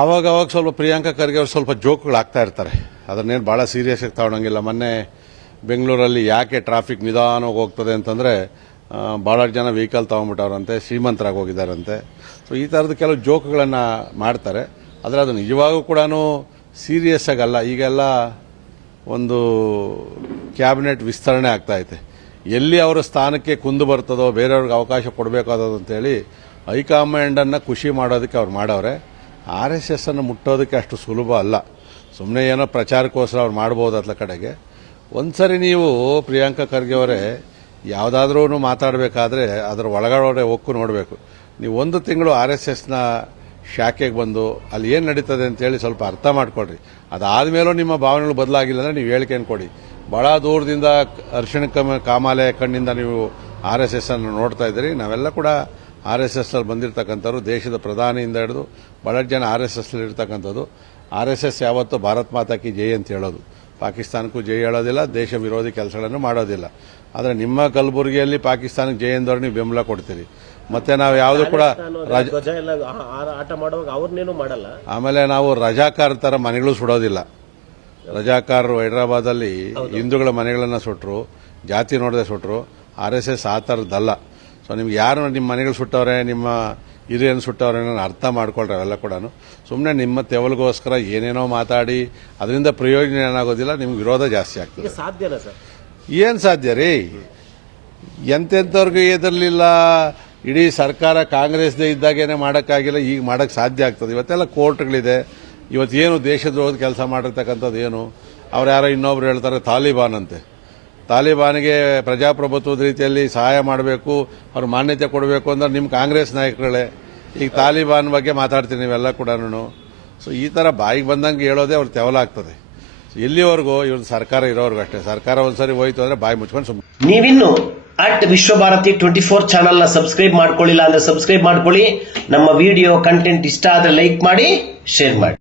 ಆವಾಗ ಸ್ವಲ್ಪ ಪ್ರಿಯಾಂಕಾ ಖರ್ಗೆ ಅವರು ಸ್ವಲ್ಪ ಜೋಕ್ಗಳಾಗ್ತಾ ಇರ್ತಾರೆ. ಅದನ್ನೇನು ಭಾಳ ಸೀರಿಯಸ್ ಆಗಿ ತಗೊಳಂಗಿಲ್ಲ. ಮೊನ್ನೆ ಬೆಂಗಳೂರಲ್ಲಿ ಯಾಕೆ ಟ್ರಾಫಿಕ್ ನಿಧಾನವಾಗಿ ಹೋಗ್ತದೆ ಅಂತಂದರೆ ಭಾಳಷ್ಟು ಜನ ವೆಹಿಕಲ್ ತೊಗೊಂಡ್ಬಿಟ್ಟವ್ರಂತೆ, ಶ್ರೀಮಂತರಾಗಿ ಹೋಗಿದ್ದಾರಂತೆ. ಸೊ ಈ ಥರದ ಕೆಲವು ಜೋಕ್ಗಳನ್ನು ಮಾಡ್ತಾರೆ. ಆದರೆ ಅದು ನಿಜವಾಗೂ ಕೂಡ ಸೀರಿಯಸ್ ಆಗಲ್ಲ. ಈಗೆಲ್ಲ ಒಂದು ಕ್ಯಾಬಿನೆಟ್ ವಿಸ್ತರಣೆ ಆಗ್ತಾಯಿದೆ. ಎಲ್ಲಿ ಅವರ ಸ್ಥಾನಕ್ಕೆ ಕುಂದು ಬರ್ತದೋ ಬೇರೆಯವ್ರಿಗೆ ಅವಕಾಶ ಕೊಡಬೇಕಾದದು ಅಂತೇಳಿ ಹೈಕಮಾಂಡನ್ನು ಖುಷಿ ಮಾಡೋದಕ್ಕೆ ಅವ್ರು ಮಾಡವ್ರೆ. RSS ಅನ್ನು ಮುಟ್ಟೋದಕ್ಕೆ ಅಷ್ಟು ಸುಲಭ ಅಲ್ಲ. ಸುಮ್ಮನೆ ಏನೋ ಪ್ರಚಾರಕ್ಕೋಸ್ಕರ ಅವ್ರು ಮಾಡ್ಬೋದು ಅತ್ಲ ಕಡೆಗೆ. ಒಂದ್ಸರಿ ನೀವು ಪ್ರಿಯಾಂಕಾ ಖರ್ಗೆ ಅವರೇ ಯಾವುದಾದ್ರೂ ಮಾತಾಡಬೇಕಾದ್ರೆ ಅದರ ಒಳಗಡೆ ಹೊಕ್ಕು ನೋಡಬೇಕು. ನೀವು ಒಂದು ತಿಂಗಳು RSSನ ಶಾಖೆಗೆ ಬಂದು ಅಲ್ಲಿ ಏನು ನಡೀತದೆ ಅಂತೇಳಿ ಸ್ವಲ್ಪ ಅರ್ಥ ಮಾಡ್ಕೊಳ್ರಿ. ಅದಾದಮೇಲೂ ನಿಮ್ಮ ಭಾವನೆಗಳು ಬದಲಾಗಿಲ್ಲ ಅಂದರೆ ನೀವು ಹೇಳಿಕೆಯನ್ನು ಕೊಡಿ. ಭಾಳ ದೂರದಿಂದ ಅರ್ಶಿಣ ಕಾಮಾಲೆ ಕಣ್ಣಿಂದ ನೀವು RSS ಅನ್ನು ನೋಡ್ತಾ ಇದ್ದೀರಿ. ನಾವೆಲ್ಲ ಕೂಡ RSSನಲ್ಲಿ ಬಂದಿರತಕ್ಕಂಥವ್ರು. ದೇಶದ ಪ್ರಧಾನಿಯಿಂದ ಹಿಡಿದು ಭಾಳಷ್ಟು ಜನ RSSನಲ್ಲಿ ಇರ್ತಕ್ಕಂಥದ್ದು. RSS ಯಾವತ್ತೂ ಭಾರತ್ ಮಾತಾ ಕಿ ಜೈ ಅಂತ ಹೇಳೋದು, ಪಾಕಿಸ್ತಾನಕ್ಕೂ ಜೈ ಹೇಳೋದಿಲ್ಲ, ದೇಶ ವಿರೋಧಿ ಕೆಲಸಗಳನ್ನು ಮಾಡೋದಿಲ್ಲ. ಆದರೆ ನಿಮ್ಮ ಕಲಬುರಗಿಯಲ್ಲಿ ಪಾಕಿಸ್ತಾನಕ್ಕೆ ಜೈ ಎಂದವ್ರು ನೀವು ಬೆಂಬಲ ಕೊಡ್ತೀರಿ. ಮತ್ತೆ ನಾವು ಯಾವುದು ಕೂಡ ಆಟ ಮಾಡುವಾಗ ಅವ್ರನ್ನೇನು ಮಾಡಲ್ಲ. ಆಮೇಲೆ ನಾವು ರಜಾಕಾರ್ ಥರ ಮನೆಗಳು ಸುಡೋದಿಲ್ಲ. ರಜಾಕಾರರು ಹೈದರಾಬಾದಲ್ಲಿ ಹಿಂದೂಗಳ ಮನೆಗಳನ್ನು ಸುಟ್ಟರು, ಜಾತಿ ನೋಡದೆ ಸುಟ್ಟರು. RSS ಆ ಥರದ್ದಲ್ಲ. ಸೊ ನಿಮ್ಗೆ ಯಾರು ನಿಮ್ಮ ಮನೆಗಳು ಸುಟ್ಟವ್ರೆ, ನಿಮ್ಮ ಹಿರಿಯನ್ನು ಸುಟ್ಟವ್ರೆ ಅರ್ಥ ಮಾಡ್ಕೊಳ್ರಿ. ಅವೆಲ್ಲ ಕೂಡ ಸುಮ್ಮನೆ ನಿಮ್ಮ ತೆವಲಿಗೋಸ್ಕರ ಏನೇನೋ ಮಾತಾಡಿ ಅದರಿಂದ ಪ್ರಯೋಜನ ಏನಾಗೋದಿಲ್ಲ, ನಿಮ್ಗೆ ವಿರೋಧ ಜಾಸ್ತಿ ಆಗ್ತದೆ. ಸಾಧ್ಯನಾ ಸರ್? ಏನು ಸಾಧ್ಯ ರೀ? ಎಂತೆಂಥವ್ರಿಗೆ ಎದರ್ಲಿಲ್ಲ. ಇಡೀ ಸರ್ಕಾರ ಕಾಂಗ್ರೆಸ್ದೇ ಇದ್ದಾಗೇನೆ ಮಾಡೋಕ್ಕಾಗಿಲ್ಲ, ಈಗ ಮಾಡೋಕ್ಕೆ ಸಾಧ್ಯ ಆಗ್ತದೆ. ಇವತ್ತೆಲ್ಲ ಕೋರ್ಟ್ಗಳಿದೆ. ಇವತ್ತೇನು ದೇಶದ್ರೋಹದ ಕೆಲಸ ಮಾಡಿರ್ತಕ್ಕಂಥದ್ದು ಏನು? ಅವ್ರು ಯಾರೋ ಇನ್ನೊಬ್ರು ಹೇಳ್ತಾರೆ ತಾಲಿಬಾನ್ ಅಂತೆ. ತಾಲಿಬಾನ್ಗೆ ಪ್ರಜಾಪ್ರಭುತ್ವದ ರೀತಿಯಲ್ಲಿ ಸಹಾಯ ಮಾಡಬೇಕು, ಅವ್ರು ಮಾನ್ಯತೆ ಕೊಡಬೇಕು ಅಂದ್ರೆ ನಿಮ್ಮ ಕಾಂಗ್ರೆಸ್ ನಾಯಕರುಗಳೇ ಈಗ ತಾಲಿಬಾನ್ ಬಗ್ಗೆ ಮಾತಾಡ್ತೀನಿ ನೀವೆಲ್ಲ ಕೂಡ. ಸೊ ಈ ಥರ ಬಾಯಿಗೆ ಬಂದಂಗೆ ಹೇಳೋದೇ ಅವ್ರು ತೆವಲಾಗ್ತದೆ. ಎಲ್ಲಿವರೆಗೂ ಇವ್ರ ಸರ್ಕಾರ ಇರೋರ್ಗು ಅಷ್ಟೇ. ಸರ್ಕಾರ ಒಂದ್ಸರಿ ಹೋಯ್ತು ಅಂದ್ರೆ ಬಾಯಿ ಮುಚ್ಕೊಂಡು ಸುಮ್ಮನೆ. ನೀವಿನ್ನು @ವಿಶ್ವಭಾರತಿ 24 ಚಾನಲ್ ನ ಸಬ್ಸ್ಕ್ರೈಬ್ ಮಾಡ್ಕೊಳ್ಳಿಲ್ಲ ಅಂದ್ರೆ ಸಬ್ಸ್ಕ್ರೈಬ್ ಮಾಡ್ಕೊಳ್ಳಿ. ನಮ್ಮ ವಿಡಿಯೋ ಕಂಟೆಂಟ್ ಇಷ್ಟ ಆದ್ರೆ ಲೈಕ್ ಮಾಡಿ, ಶೇರ್ ಮಾಡಿ.